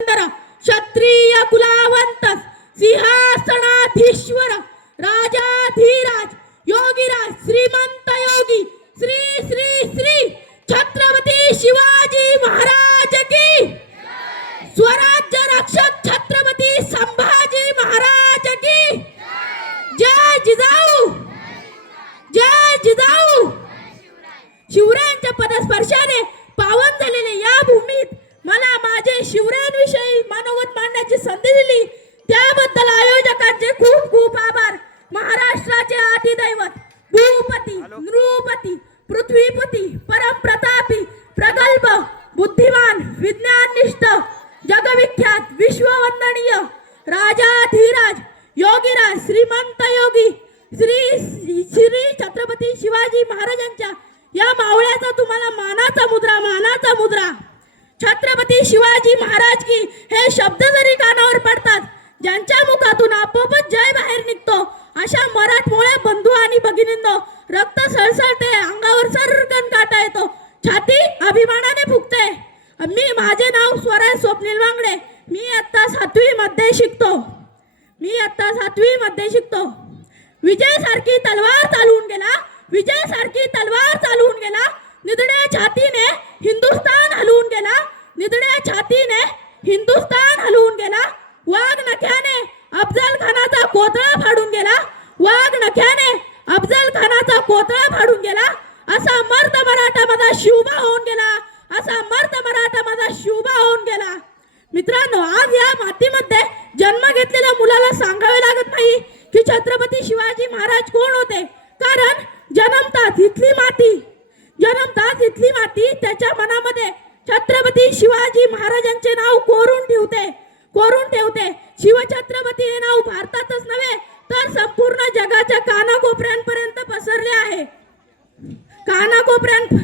क्षत्रिय कुलावंत सिंहासनाधीश्वर राजाधिराज योगीराज श्रीमंत योगी श्री श्री श्री छत्रपती शिवाजी महाराज की स्वराज्य रक्षक छत्रपती संभाजी महाराज की जय जिजाऊ जय जिजाऊ। शिवरायांच्या पदस्पर्शाने पावन झालेले या भूमीत मला माझे शिवरायांविषयी मनोगत मांडण्याची संधी दिली त्याबद्दल आयोजकांचे खूप खूप आभार। महाराष्ट्राचे आदिदैवत भूपती नृपती पृथ्वीपती परमप्रतापी प्रगल्भ बुद्धिमान विज्ञाननिष्ठ जगविख्यात विश्ववंदनीय राजाधिराज योगीराज श्रीमंत योगी श्री श्री छत्रपती शिवाजी महाराजांच्या या मावळ्याचा तुम्हाला मानाचा मुद्रा छत्रपती शिवाजी महाराज की हे शब्द जरी कानावर पडतात ज्यांच्या मुखातून आपोआपच जय बाहेर निघतो अशा मराठमोळ्या बंधू आणि भगिनींनो रक्त सळसळते अंगावर सर्रकन काटा येतो छाती अभिमानाने फुगते। माझे नाव स्वराज स्वप्नील वांगडे मी आता 7वी मध्ये शिकतो। विजयासारखी तलवार चालवून गेला निधड्या छातीने हिंदुस्तान हलवून गेला वाघ नख्याने अफजल खानाचा फाडून गेला असा मर्द मराठा माझा शिवबा होऊन गेला। मित्रांनो आज या मातीमध्ये जन्म घेतलेल्या मुलाला सांगावे लागत नाही की छत्रपती शिवाजी महाराज कोण होते कारण जन्मताच इथली माती त्याच्या मनामध्ये छत्रपती शिवाजी महाराजांचे नाव कोरून ठेवते। शिवछत्रपती हे नाव भारतातच नव्हे तर संपूर्ण जगाच्या कानाकोपऱ्यांपर्यंत पसरले आहे। कानाकोपऱ्यांपर्यंत